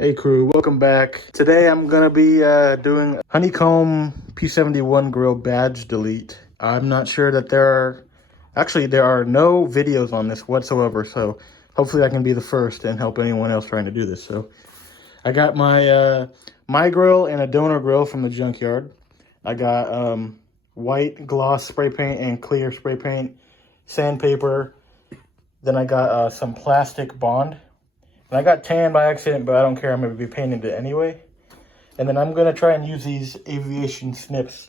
Hey crew, welcome back. Today I'm gonna be doing honeycomb P71 grill badge delete. I'm not sure that there are no videos on this whatsoever, so hopefully I can be the first and help anyone else trying to do this. So I got my grill and a donor grill from the junkyard. I got white gloss spray paint and clear spray paint, sandpaper. Then I got some plastic bond. And I got tan by accident, but I don't care. I'm going to be painting it anyway. And then I'm going to try and use these Aviation Snips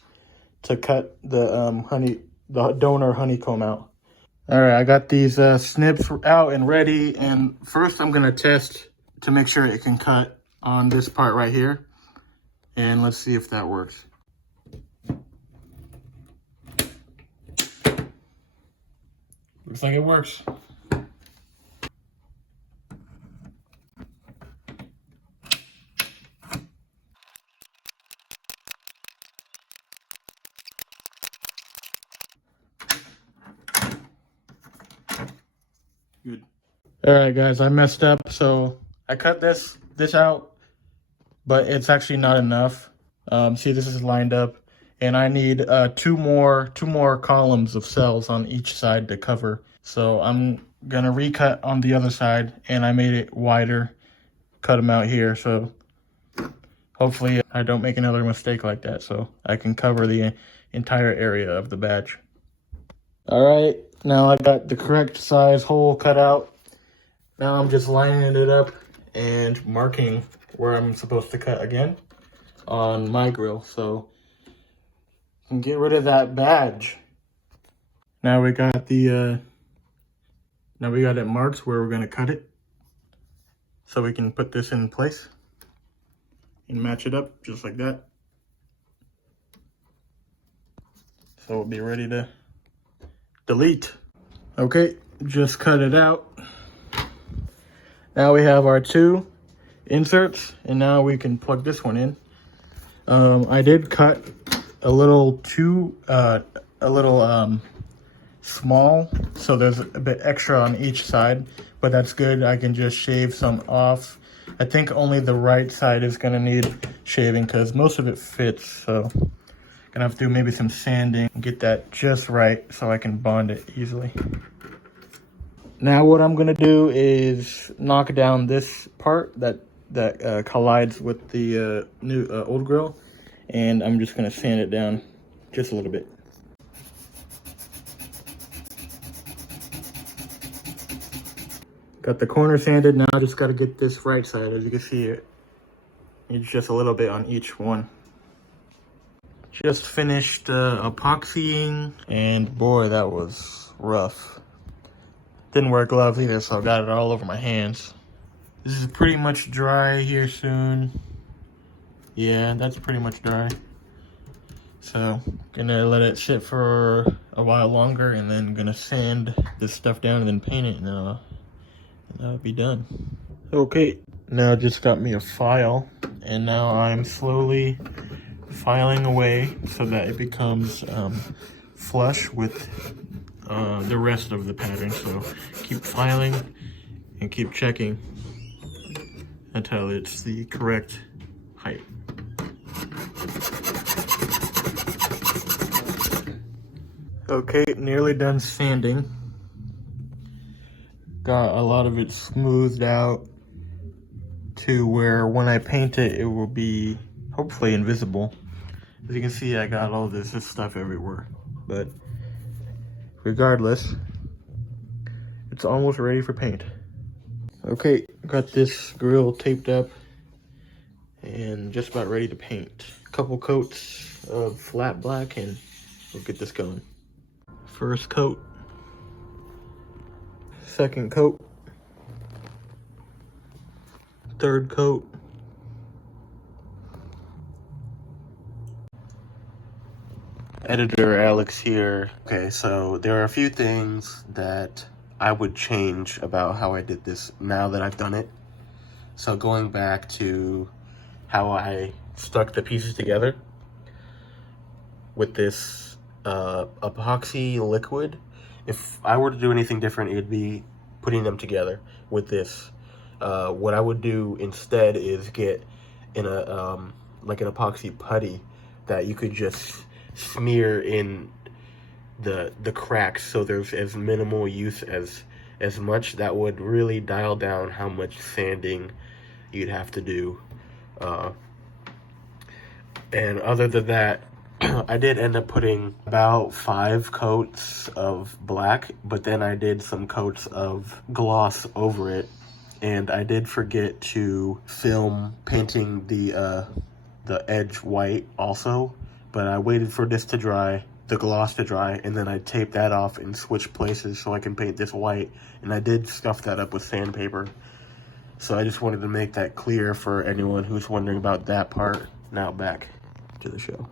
to cut the donor honeycomb out. All right, I got these snips out and ready. And first I'm going to test to make sure it can cut on this part right here. And let's see if that works. Looks like it works. Good. All right, guys, I messed up. So I cut this out, but it's actually not enough. See, this is lined up, and I need two more columns of cells on each side to cover. So I'm gonna recut on the other side, and I made it wider, cut them out here. So hopefully I don't make another mistake like that, so I can cover the entire area of the badge. All right, now I got the correct size hole cut out. Now I'm just lining it up and marking where I'm supposed to cut again on my grill, so I can get rid of that badge. Now we got it marked where we're gonna cut it, so we can put this in place and match it up just like that. So we'll be ready to delete. Okay, just cut it out. Now we have our two inserts, and now we can plug this one in. I did cut a little small, so there's a bit extra on each side, but that's good. I can just shave some off. I think only the right side is gonna need shaving because most of it fits, so gonna have to do maybe some sanding, get that just right so I can bond it easily. Now what I'm gonna do is knock down this part that collides with the old grill, and I'm just gonna sand it down just a little bit. Got the corner sanded. Now I just gotta get this right side. As you can see, it's just a little bit on each one. Just finished epoxying, and boy, that was rough. Didn't wear gloves either, so I got it all over my hands. This is pretty much dry here soon. Yeah, that's pretty much dry. So, gonna let it sit for a while longer, and then gonna sand this stuff down and then paint it, and that'll be done. Okay, now just got me a file, and now I'm slowly filing away so that it becomes flush with the rest of the pattern. So keep filing and keep checking until it's the correct height. Okay, nearly done sanding. Got a lot of it smoothed out to where when I paint it, it will be hopefully invisible. As you can see, I got all this stuff everywhere, but regardless, it's almost ready for paint. Okay, got this grill taped up and just about ready to paint. A couple coats of flat black and we'll get this going. First coat, second coat, third coat, Editor Alex here. Okay, so there are a few things that I would change about how I did this now that I've done it. So going back to how I stuck the pieces together with this epoxy liquid, if I were to do anything different, it would be putting them together with this What I would do instead is get in a like an epoxy putty that you could just smear in the cracks, so there's as minimal use as much. That would really dial down how much sanding you'd have to do. And other than that, I did end up putting about 5 coats of black, but then I did some coats of gloss over it, and I did forget to film painting the edge white also, but I waited for this to dry, the gloss to dry, and then I taped that off and switched places so I can paint this white, and I did scuff that up with sandpaper. So I just wanted to make that clear for anyone who's wondering about that part. Now back to the show.